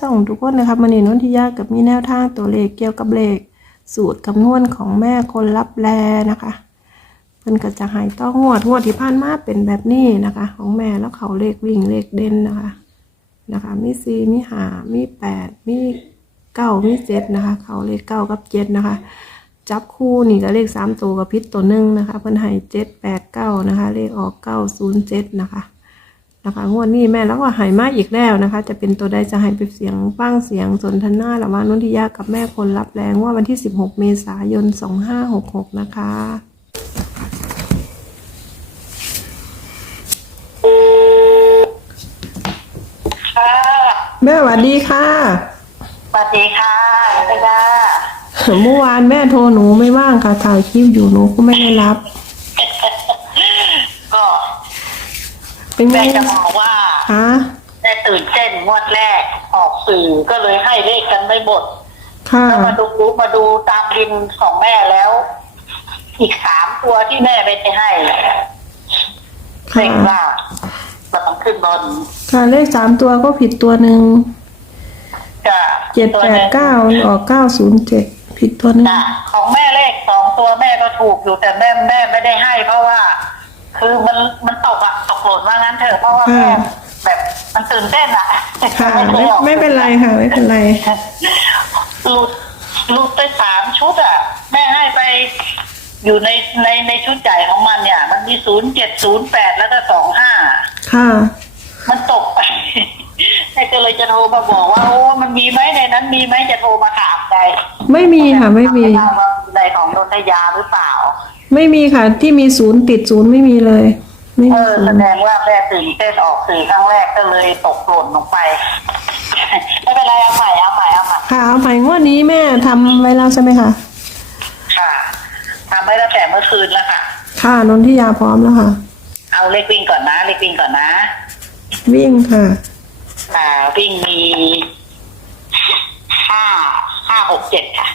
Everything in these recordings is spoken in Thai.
ช่องทุกคนนะครับมันนี่นนทิยากับมีแนวทางตัวเลขเกี่ยวกับเลขสูตรคำนวณของแม่คนรับแลนะคะเพิ่นก็จะหายต้องวดงวดที่ผ่านมาเป็นแบบนี้นะคะ ของแม่แล้วเขาเลขวิ่งเลขเด่นนะคะนะคะมีสี่มีห้ามีแปดมีเก้ามีเจ็ดนะคะ เขาเลขเก้ากับเจ็ดนะคะ จับคู่นี่ก็เลขสามตัวกับพิษตัวหนึ่งนะคะ เพิ่นให้เจ็ดแปดเก้านะคะ เลขออกเก้าศูนย์เจ็ดนะคะ นะคะงวดนี้แม่แล้วก็หายมาอีกแล้วนะคะ จะเป็นตัวใดจะให้เป็นเสียงบ้างเสียงสนทนาระหว่างนนทิยากับแม่คนรับแรงว่าวันที่ 16 เมษายน 2566 นะคะค่ะแม่สวัสดีค่ะสวัสดีค่ะไปดาเมื่อวานแม่โทรหนูไม่ว่างค่ะถ่ายคลิปอยู่หนูก็ไม่ได้รับ เป็นไงแม่จะบอกว่าคะได้ตื่นเต้นงวดแรกออกสื่อก็เลยให้เลขกันไม่หมดค่ะแล้วมาดูมาดูตามดินของแม่แล้ว อีกสามตัวที่แม่ไม่ได้ให้เซ็งว่าเราต้องขึ้นบนค่ะเลขสามตัวก็ผิดตัวหนึ่งจะเจ็ดตัวแปหดนึ่งเก้าออกเก้าศูนย์เจ็ดผิดตัวหนึงจ้ะของแม่เลขสองตัวแม่ก็ถูกอยู่แต่แม่แม่ไม่ได้ให้เพราะว่า คือมันมันตกอะ ตกหล่นว่างั้นเถอะเพราะว่าแม่แบบมันตื่นเต้นอะค่ะไม่ไม่ออกไม่เป็นไรค่ะ ไม่เป็นไร หลุดหลุดไปสามชุดอะแม่ให้ไป อยู่ในในในชุดใหญ่ของมันเนี่ย มันมีศูนย์เจ็ดศูนย์แปดแล้วก็สองห้า ค่ะ มันตกไป แม่ก็เลยจะโทรมาบอกว่าโอ้มันมีไหมในนั้นมีไหมจะโทรมาถามใจไม่มีค่ะ ไม่มี ว่าในของนนทยาหรือเปล่า ไม่มีค่ะ ที่มีศูนย์ติดศูนย์ไม่มีเลย ไม่เอมีอศูแสนย์ดงว่าแม่ตื่นเต้นออกสื่อครั้งแรกก็เลยตกหล่นลงไป ไม่เป็นไรเอาใหม่เอาใหม่เอาใหม่ค่ะเอาใหม่งวดนี้แม่ทำไว้แล้วใช่ไหมคะค่ะทำไว้ตั้งแต่เมื่อคืนแล้วค่ะ ค่ะนนทิยาพร้อมแล้วค่ะ เอาเลขวิ่งก่อนนะเลขวิ่งก่อนนะวิ่งค่ะ อ่าวิ่งมีห้าห้าหกเจ็ดค่ะ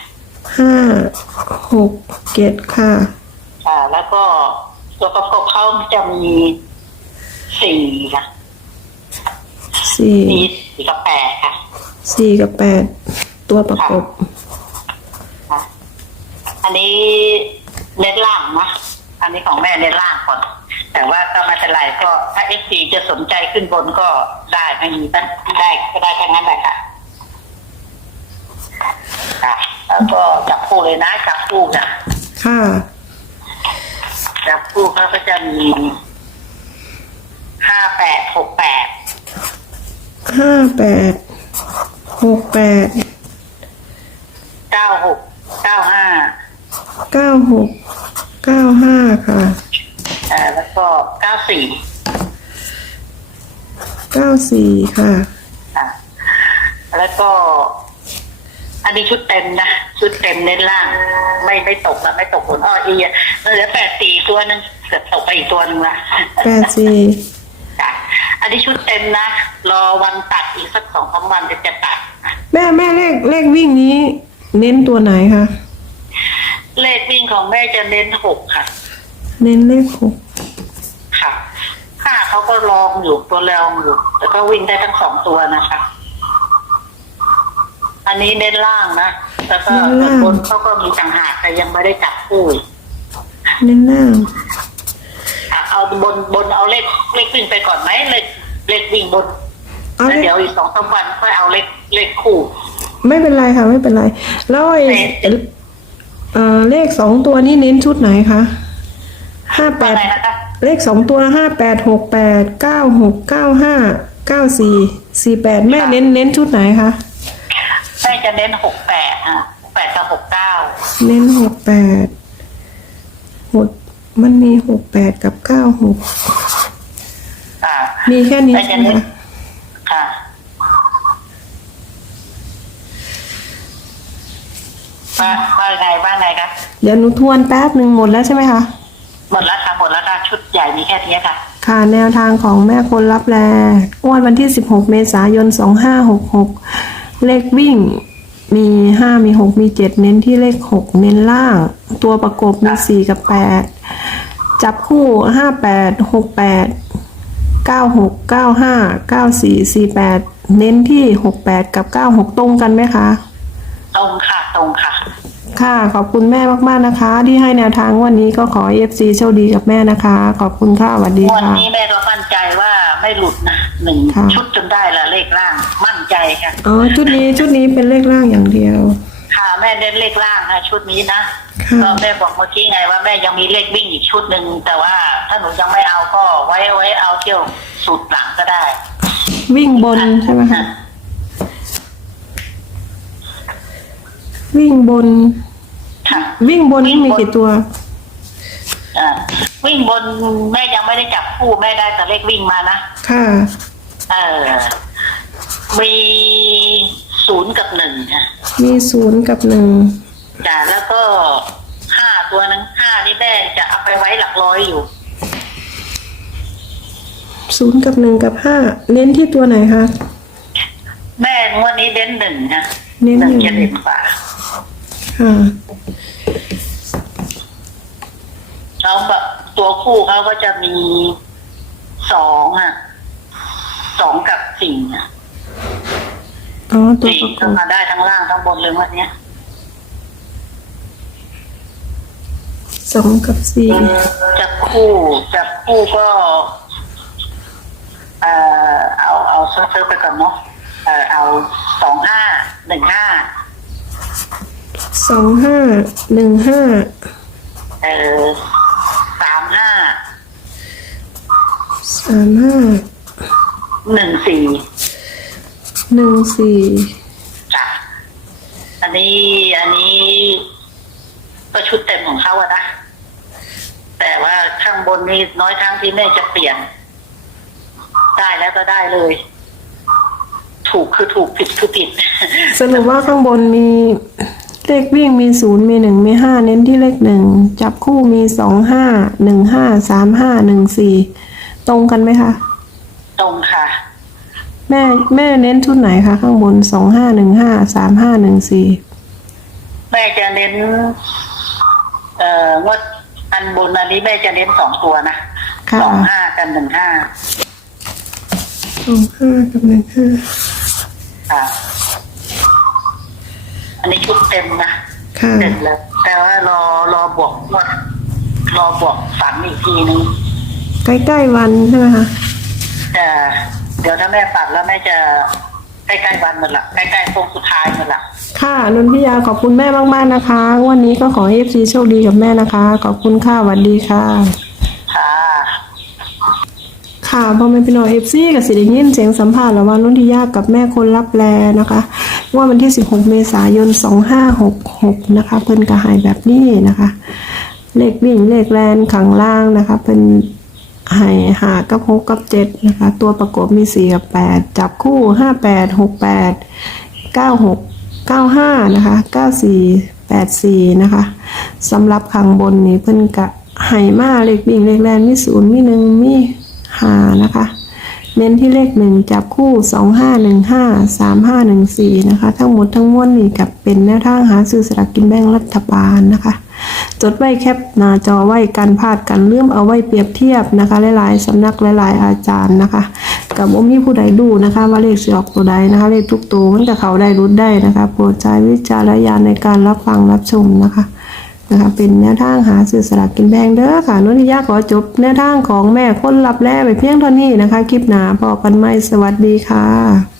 ห้าหกเจ็ดค่ะ อ่าแล้วก็ ตัวประกบเขาจะมีสี่ค่ะสี่มีสี่กับแปดค่ะ สี่กับแปดตัวประกบค่ะ อันนี้เน้นล่างนะ อันนี้ของแม่เน้นล่างก่อน แต่ว่าก็ไม่เป็นไรก็ถ้าเอฟซีจะสนใจขึ้นบนก็ได้ไม่มีปัญได้ก็ได้แค่นั้นแหละค่ะค่ะแล้วก็จับคู่เลยนะจับคู่นะค่ะ จับคู่เขาก็จะมีห้าแปดหกแปดห้าแปดหกแปดเก้าหกเก้าห้าเก้าหกเก้าห้าค่ะเอ่อแล้วก็เก้าสี่เก้าสี่ค่ะ อะแล้วก็อันนี้ชุดเต็มนะ ชุดเต็มเน้นล่าง ไม่ไม่ตกนะไม่ตกผลอ้ออีอะเหลือแปดสี่ ตัวหนึ่งเกือบตกไปอีกตัวหนึ่งละแปดสี่จ้ะอันนี้ชุดเต็มนะ รอวันตัดอีกสักสองสามวันจะจะตัด แม่แม่เลขเลขวิ่งนี้ เน้นตัวไหนคะเลขวิ่งของแม่จะเน้นหกค่ะ เน้นเลขหกค่ะห้าเขาก็ลองอยู่ตัวแรงอยู่แต่ก็วิ่งได้ทั้งสองตัวนะคะ อันนี้เน้นล่างนะแล้วก็บนเขาก็มีต่างหากแต่ยังไม่ได้จับคู่เน้นล่างอะเอาบนบนเอาเลขเลขวิ่งไปก่อนไหมเลขเลขวิ่งบนเอาแล้วเลขเดี๋ยวอีกสองสามวันค่อยเอาเลขเลขคู่ ไม่เป็นไรค่ะ ไม่เป็นไร แล้วไอ้เน้นเอ่อเลขสองตัวนี้เน้นชุดไหนคะห้าแปว่าดไงนะคะ เลขสองตัวห้าแปดหกแปดเก้าหกเก้าห้าเก้าสี่สี่แปดแม่เน้นเน้นชุดไหนคะแม่จะเน้นหกแปดอะแปดกับหกเก้าเน้นหกแปดหก มันมีหกแปดกับเก้าหกอ่ามีแค่นี้แม่ใช่จะไหมเน้นคะค่ะ ว่าว่าไงว่าไงคะเดี๋ยวหนูทวนแป๊บหนึ่งหมดแล้วใช่ไหมคะ หมดแล้วค่ะหมดแล้วค่ะชุดใหญ่มีแค่นี้ค่ะ ค่ะแนวทางของแม่คนรับแลงวดวันที่ 16 เมษายน 2566 เลขวิ่ง มี5มี6มี7เน้นที่เลข6เน้นล่าง ตัวประกบมี4กับ8จับคู่58 68 96 95 94 48เน้นที่หกแปดกับเก้าหกตรงกันไหมคะ ตรงค่ะ ตรงค่ะ ค่ะขอบคุณแม่มากๆนะคะ ที่ให้แนวทางวันนี้ก็ขอเอฟซีโชคดีกับแม่นะคะ ขอบคุณค่ะสวัสดีวันค่ะนี้แม่ก็มั่นใจว่าไม่หลุดนะหนึ่งค่ะ ชุดจนได้ละเลขล่างมั่น ใจค่ะ อ๋อชุดนี้ชุดนี้เป็นเลขล่างอย่างเดียว ค่ะแม่เน้นเลขล่างนะชุดนี้นะค่ะ ก็แม่บอกเมื่อกี้ไงว่าแม่ยังมีเลขวิ่งอีกชุดหนึ่งแต่ว่าถ้าหนูยังไม่เอาก็ไว้ไว้เอาเที่ยวสูตรหลังก็ได้วิ่งบนใช่ไหมคะวิ่งบน ค่ะ วิ่งบนนี่มีกี่ตัว อ่าวิ่งบนแม่ยังไม่ได้จับคู่แม่ได้แต่เลขวิ่งมานะ ค่ะ เออ มีศูนย์กับหนึ่งค่ะมีศูนย์กับหนึ่งจ้ะแล้วก็ห้าตัวหนึงห้านี่แม่จะเอาไปไว้หลักร้อยอยู่ ศูนย์กับหนึ่งกับห้าเน้นที่ตัวไหนคะ แม่งวันนี้เด่นหนึ่งนะเน้นหหนึ่นึ่งงจะเด่นกว่าค่ะแล้วแบบตัวคู่เขาก็จะมีสองอะสองกับสี่อะ อ๋อตัวสี่ประกก็อบมาได้ทั้งล่างทั้งบนเลยวันเนี้ยสองกับสี่จับคู่จับคู่ก็เอ่อเอาเอาเซิร์ฟๆไปก่อนเนาะเออเอาสองห้าหนึ่งห้าสองห้าหนึ่งห้าเออสามห้าสามห้าหนึ่งสี่ หนึ่งสี่จ้ะอันนี้อันนี้ก็ชุดเต็มของเขาอะนะ แต่ว่าข้างบนนี่น้อยครั้งที่แม่จะเปลี่ยน ได้แล้วก็ได้เลย ถูกคือถูกผิดคือผิด สรุปว่าข้างบนมีเลขวิ่งมีศูนย์มีหนึ่งมีห้าเน้นที่เลขหนึ่งจับคู่มีสองห้าหนึ่งห้าสามห้าหนึ่งสี่ตรงกันไหมคะ ตรงค่ะ แม่แม่เน้นชุดไหนคะข้างบนสองห้าหนึ่งห้าสามห้าหนึ่งสี่แม่จะเน้น เอ่องวดอันบนอันนี้แม่จะเน้นสองตัวนะค่ะสองห้ากับหนึ่งห้าสองห้ากับหนึ่งห้าค่ะ อันนี้ชุดเต็มนะค่ะเสร็จแล้ว แต่ว่ารอรอบวกงวดรอบวกฝันอีกทีนึงใกล้ๆวันใช่ไหมคะแต่ เดี๋ยวถ้าแม่ปัดแล้วแม่จะใกล้ๆวันหมดละใกล้ๆโค้งสุดท้ายหมดละค่ะนนทิยาขอบคุณแม่มากๆนะคะ วันนี้ก็ขอให้เอฟซีโชคดีกับแม่นะคะ ขอบคุณค่ะสวัสดีค่ะ ค่ะ ค่ะพอแม่พี่น้องเอฟซีกับสิได้ยินเสียงสัมภาษณ์ระหว่างนุ่นทิยากับแม่คนรับแลนะคะ ว่าวันที่ 16 เมษายน 2566 นะคะ เพิ่นกระหายแบบนี้นะคะ เลขวิ่งเลขแลนขังล่างนะคะ เป็น ให้หากับหกกับเจ็ดนะคะ ตัวประกบมีสี่กับแปดจับคู่ห้าแปดหกแปดเก้าหกเก้าห้านะคะเก้าสี่แปดสี่นะคะสำหรับข้างบนนี้เพิ่นกะไหายมาเลขบิ่งเลขแลนมีศูนย์มีหนึ่งมีห้านะคะ เน้นที่เลขหนึ่งจับคู่สองห้าหนึ่งห้าสามห้าหนึ่งสี่นะคะ ทั้งหมดทั้งมวลนี่กับเป็นแนวทางหาซื้อสลากกินแบ่งรัฐบาลนะคะจดไว้แคปหน้าจอไว้กันพลาดกันเลื่อมเอาไว้เปรียบเทียบนะคะ หลายๆสำนักหลายๆอาจารย์นะคะ กับอมมีผู้ใดดูนะคะ ว่าเลขสิออกตัวใดนะคะ เลขทุกตัวมันจะเขาได้รุดได้นะคะโปรดใช้วิจารณญาณในการรับฟังรับชมนะคะ นะคะเป็นแนวทางหาสื่อสลากกินแบ่งเด้อค่ะนุนิยาขอจบแนวทางของแม่คนรับแลไปเพียงเท่านี้นะคะ คลิปหน้าพอกันไหมสวัสดีค่ะ